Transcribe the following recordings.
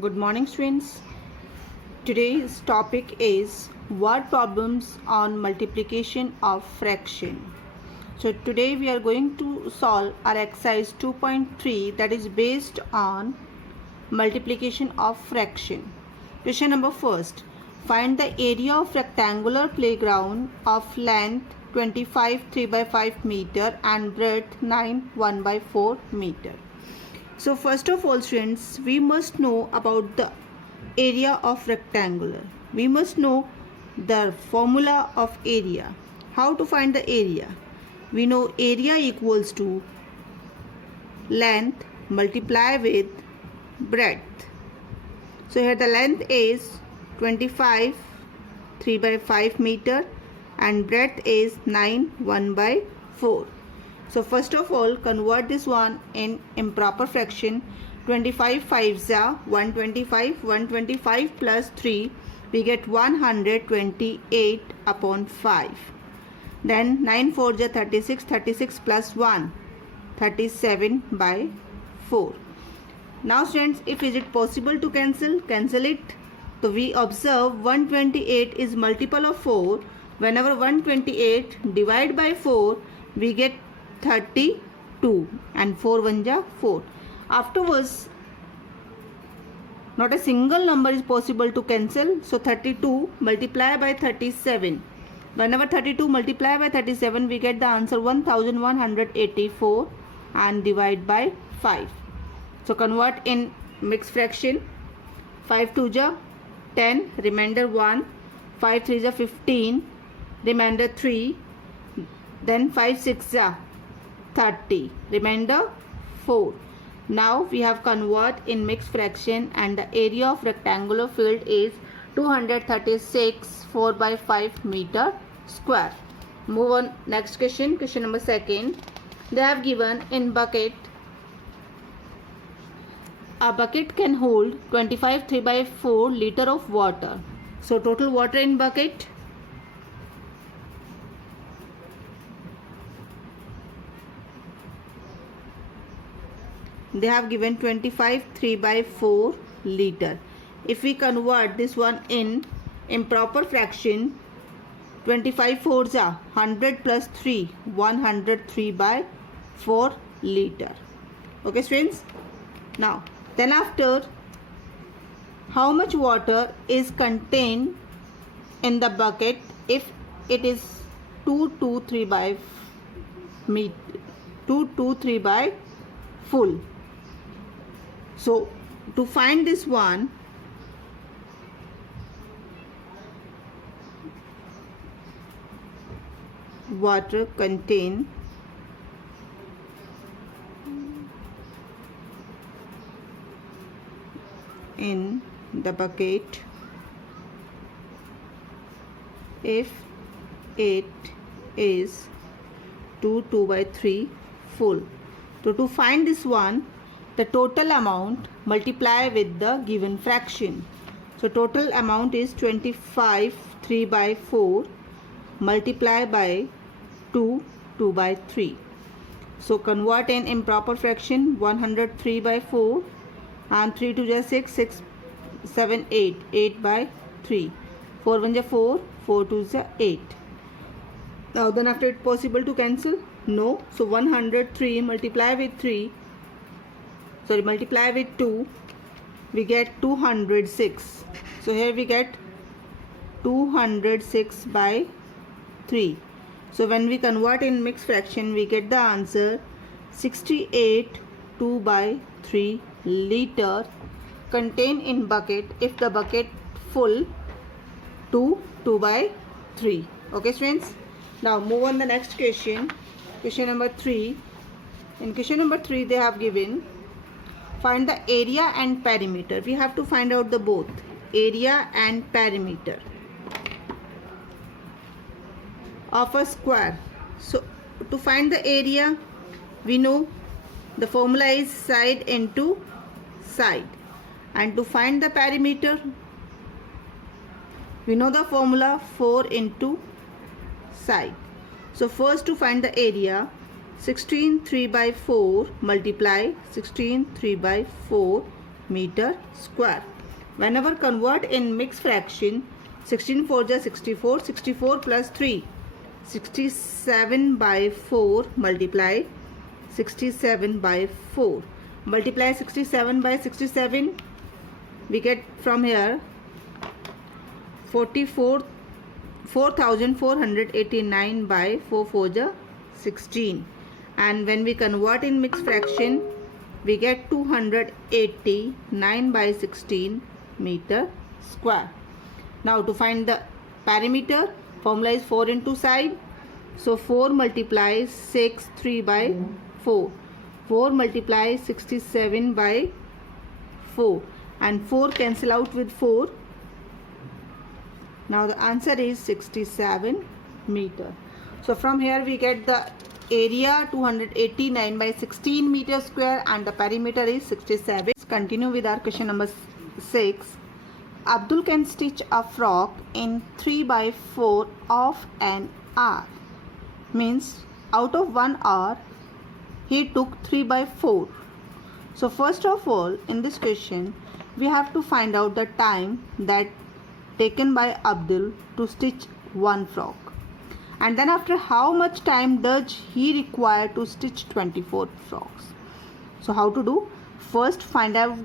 Good morning, students. Today's topic is word problems on multiplication of fraction. So today we are going to solve our exercise 2.3 that is based on multiplication of fraction. Question number first. Find the area of rectangular playground of length 25 3 by 5 meter and breadth 9 1 by 4 meter. So first of all, students, we must know about the area of rectangular. We must know the formula of area. How to find the area? We know area equals to length multiply with breadth. So here the length is 25 3 by 5 meter and breadth is 9 1 by 4. So first of all, convert this one in improper fraction. 25 5s are 125. 125 plus 3, we get 128 upon 5. Then 9 4s are 36. 36 plus 1, 37 by 4. Now students, if is it possible to cancel it. So we observe 128 is multiple of 4. Whenever 128 divide by 4, we get 32 and 4 1 ja 4. Afterwards, not a single number is possible to cancel. So 32 multiply by 37. Whenever 32 multiply by 37, we get the answer 1184 and divide by 5. So convert in mixed fraction. 5 2 ja 10, remainder 1. 5 3 ja 15, remainder 3. Then 5 6 ja 30, remainder 4. Now we have convert in mixed fraction and the area of rectangular field is 236 4 by 5 meter square. Move on next question. Question number second. They have given in bucket. A bucket can hold 25 3 by 4 liter of water. So total water in bucket. They have given 25 3 by 4 liter. If we convert this one in improper fraction, 25 4s are 100 plus 3, 103 by 4 liter. Okay students. Now then after, how much water is contained in the bucket if it is 223 by 223 by full. So to find this one, water contained in the bucket if it is 2 by 3 full. So to find this one, the total amount multiply with the given fraction. So total amount is 25 3 by 4 multiply by 2 by 3. So convert in improper fraction. 103 by 4 and 3 2 ja 6, 6 7 8 by 3. 4 1 ja 4, 4 2 ja 8. Now then after it possible to cancel? No. So 103 multiply with 2, we get 206. So here we get 206 by 3. So when we convert in mixed fraction, we get the answer 68 2 by 3 liter contained in bucket if the bucket full 2 by 3. Okay students. Now move on the next question. Question number 3. In question number 3, they have given find the area and perimeter. We have to find out the both area and perimeter of a square. So to find the area, we know the formula is side into side, and to find the perimeter, we know the formula 4 into side. So first to find the area, 16 3 by 4 multiply 16 3 by 4 meter square. Whenever convert in mixed fraction, 16 4 is 64, 64 plus 3, 67 by 4 multiply 67 by 4. Multiply 67 by 67, we get from here 4489 by 4 4 is 16. And when we convert in mixed fraction, we get 289 by 16 meter square. Now to find the perimeter, formula is 4 into side. So 4 multiplies 6, 3 by 4. 4 multiplies 67 by 4. And 4 cancel out with 4. Now the answer is 67 meter. So from here we get the area 289 by 16 meter square and the perimeter is 67. Let's continue with our question number 6. Abdul can stitch a frock in 3 by 4 of an hour. Means out of 1 hour he took 3 by 4. So first of all, in this question we have to find out the time that taken by Abdul to stitch one frock. And then after how much time does he require to stitch 24 frocks? So how to do? First find out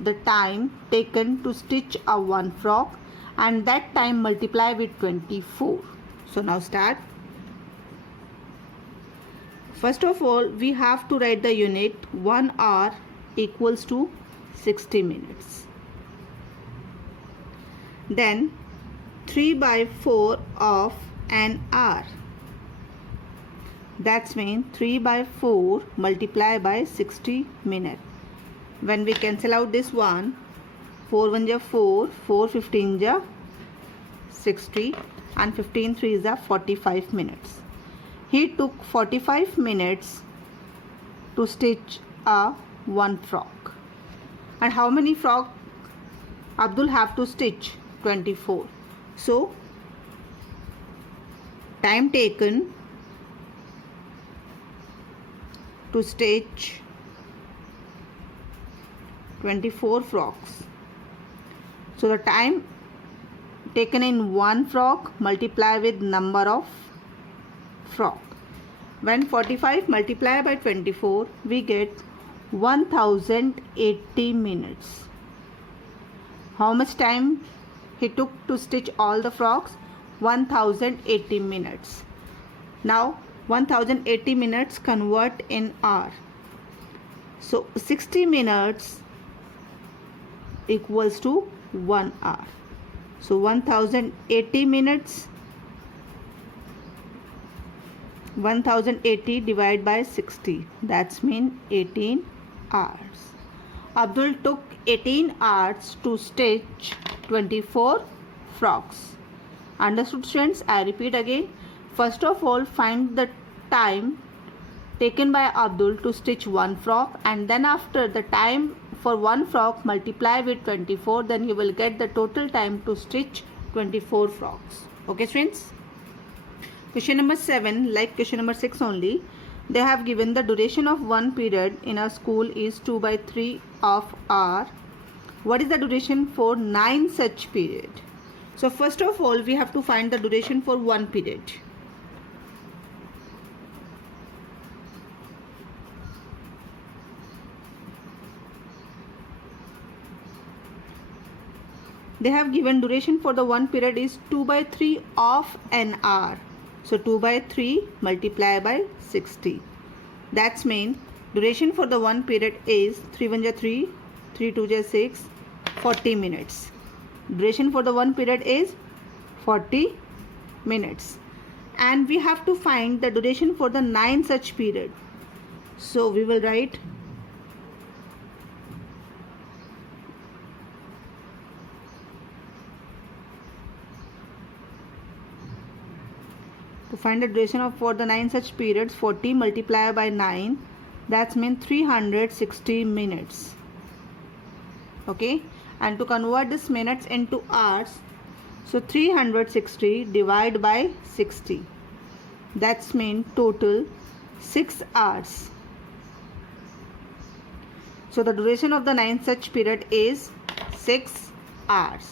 the time taken to stitch a one frock and that time multiply with 24. So now start. First of all, we have to write the unit 1 hour equals to 60 minutes. Then 3 by 4 of an hour. That's mean 3 by 4 multiply by 60 minutes. When we cancel out this one, 4 1 is 4, 4 15 is 60 and 15 3 is 45 minutes. He took 45 minutes to stitch a one frock. And how many frock Abdul have to stitch? 24. So time taken to stitch 24 frocks. So the time taken in one frock multiply with number of frock. When 45 multiply by 24, we get 1080 minutes. How much time he took to stitch all the frocks? 1080 minutes. Now 1080 minutes convert in hour. So 60 minutes equals to 1 hour. So 1080 minutes, 1080 divided by 60, that's mean 18 hours. Abdul took 18 hours to stitch 24 frocks. Understood students? I repeat again. First of all, find the time taken by Abdul to stitch one frock and then after the time for one frock multiply with 24, then you will get the total time to stitch 24 frocks. Okay students? Question number 7, like question number 6 only, they have given the duration of one period in a school is 2 by 3 of hour. What is the duration for 9 such period? So first of all, we have to find the duration for one period. They have given duration for the one period is 2 by 3 of an hour. So 2 by 3 multiply by 60. That's mean duration for the one period is 3 1 is 3, 3 2 is 6, 40 minutes. Duration for the one period is 40 minutes. And we have to find the duration for the 9 such period. So we will write to find the duration for the 9 such periods, 40 multiplied by 9, that's mean 360 minutes. Okay, and to convert this minutes into hours, so 360 divided by 60, that's mean total 6 hours. So the duration of the 9 such period is 6 hours.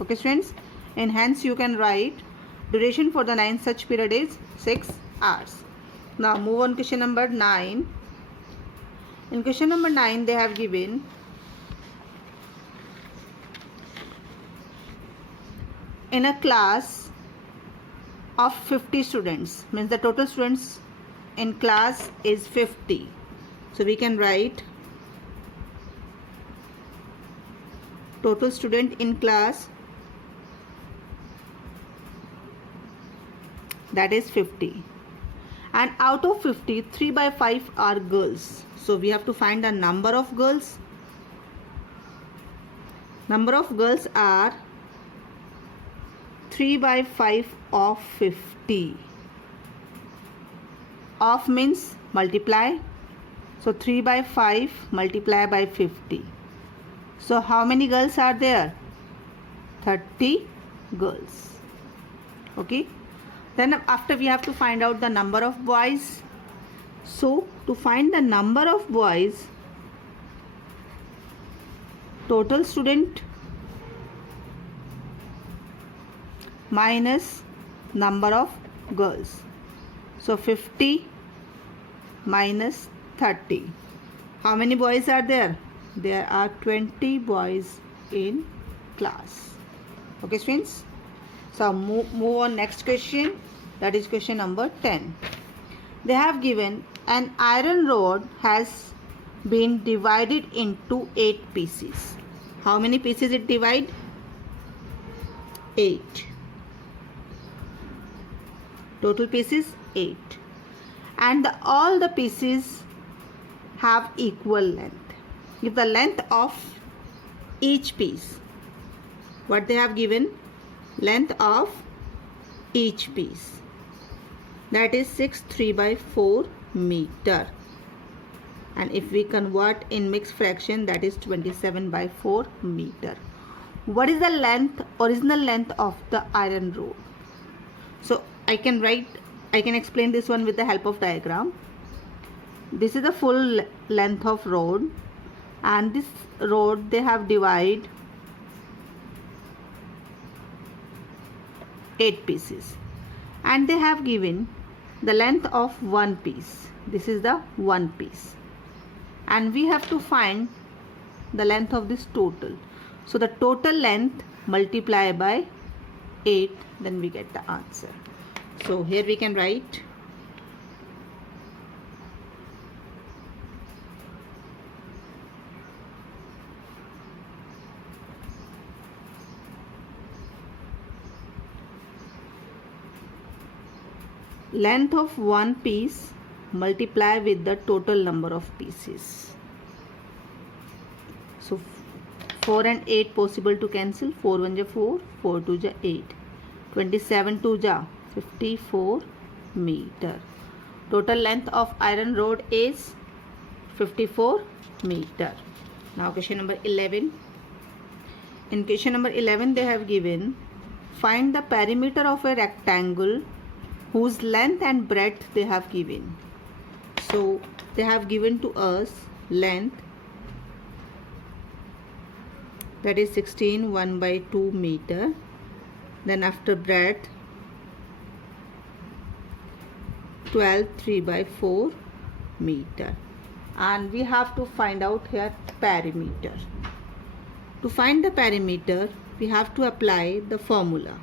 Okay students, and hence you can write duration for the 9 such period is 6 hours. Now move on question number 9. In question number 9 they have given in a class of 50 students, means the total students in class is 50. So we can write total student in class, that is 50, and out of 50 3/5 are girls. So we have to find the number of girls. Number of girls are 3/5 of 50. Of means multiply. So 3/5 multiply by 50. So how many girls are there? 30 girls. Okay. Then after we have to find out the number of boys. So to find the number of boys, total student minus number of girls. So 50 minus 30. How many boys are there? There are 20 boys in class. Okay students. So move on next question. That is question number 10. They have given an iron rod has been divided into 8 pieces. How many pieces it divide? 8. Total pieces 8. And all the pieces have equal length. If the length of each piece, what they have given, length of each piece, that is 6 3/4 meter, and if we convert in mixed fraction, that is 27/4 meter. What is the length, original length of the iron rod? So I can explain this one with the help of diagram. This is the full length of rod, and this rod they have divided 8 pieces, and they have given the length of one piece. This is the one piece, and we have to find the length of this total. So the total length multiply by 8, then we get the answer. So here we can write length of one piece multiply with the total number of pieces. So 4 and 8 possible to cancel. 4 1 ja 4, 4 2 ja 8, 27 2 ja 54 meter. Total length of iron rod is 54 meter. Now question number 11. In question number 11 they have given find the perimeter of a rectangle whose length and breadth they have given. So they have given to us length, that is 16 1/2 meter, then after breadth 12 3/4 meter, and we have to find out here perimeter. To find the perimeter we have to apply the formula.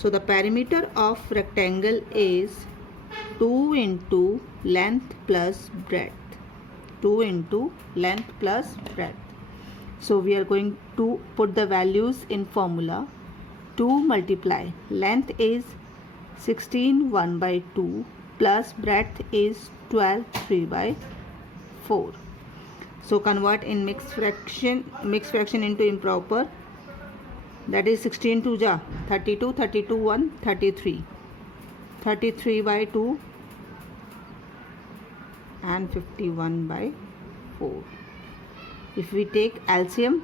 So the perimeter of rectangle is 2 into length plus breadth. 2 into length plus breadth. So we are going to put the values in formula. 2 multiply length is 16 1/2 plus breadth is 12 3/4. So convert in mixed fraction into improper. That is 16 2 ja 32, 32 1 33, 33/2 and 51/4. If we take LCM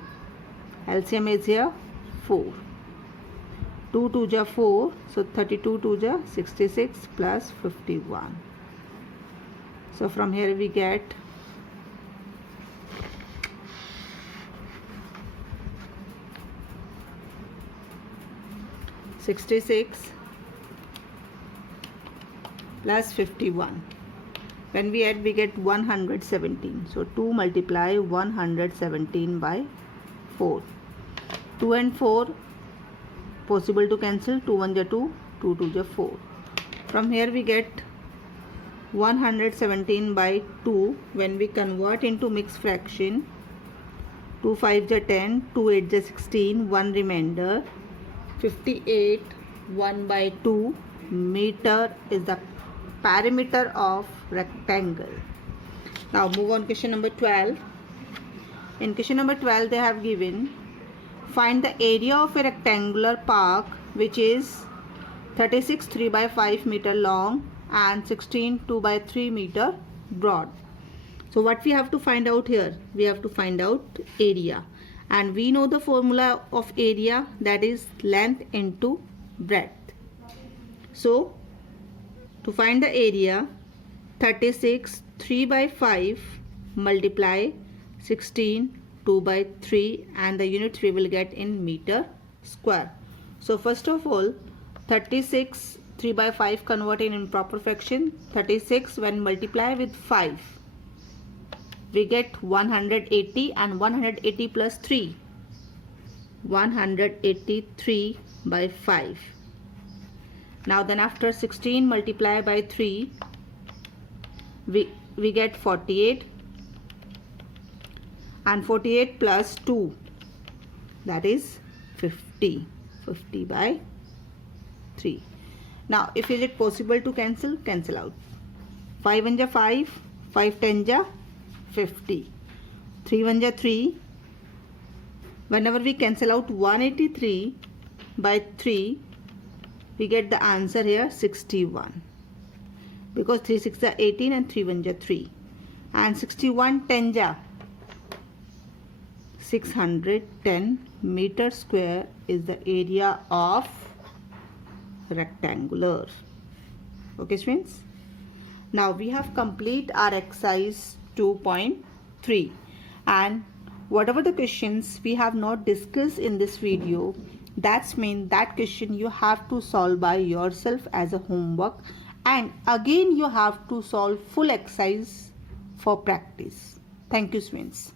is here 4. 2 2 ja 4, so 32 2 ja 66 plus 51. So from here we get 66 plus 51. When we add, we get 117. So 2 multiply 117 by 4. 2 and 4 possible to cancel. 2 1 ja 2, 2 2 ja 4. From here we get 117 by 2. When we convert into mixed fraction, 2 5 ja 10, 2 8 ja 16, 1 remainder. 58 1 by 2 meter is the perimeter of rectangle. Now move on question number 12. In question number 12 they have given, find the area of a rectangular park which is 36 3 by 5 meter long and 16 2 by 3 meter broad. So what we have to find out here? We have to find out area, and we know the formula of area, that is length into breadth. So to find the area, 36 3 by 5 multiply 16 2 by 3, and the units we will get in meter square. So first of all, 36 3 by 5 converted in proper fraction. 36 when multiply with 5, we get 180, and 180 plus 3, 183 by 5. Now then after 16 multiply by 3, we get 48, and 48 plus 2, that is 50. 50 by 3. Now if is it possible to cancel? Cancel out. 5 1 ja 5, 5 10 ja 50, 3 1 ja 3. Whenever we cancel out 183 by 3, we get the answer here 61, because 3 6 ja 18 and 3 1 ja 3, and 61 10 ja 610 meter square is the area of rectangular. Okay students, now we have complete our exercise 2.3, and whatever the questions we have not discussed in this video, that's mean that question you have to solve by yourself as a homework, and again you have to solve full exercise for practice. Thank you students.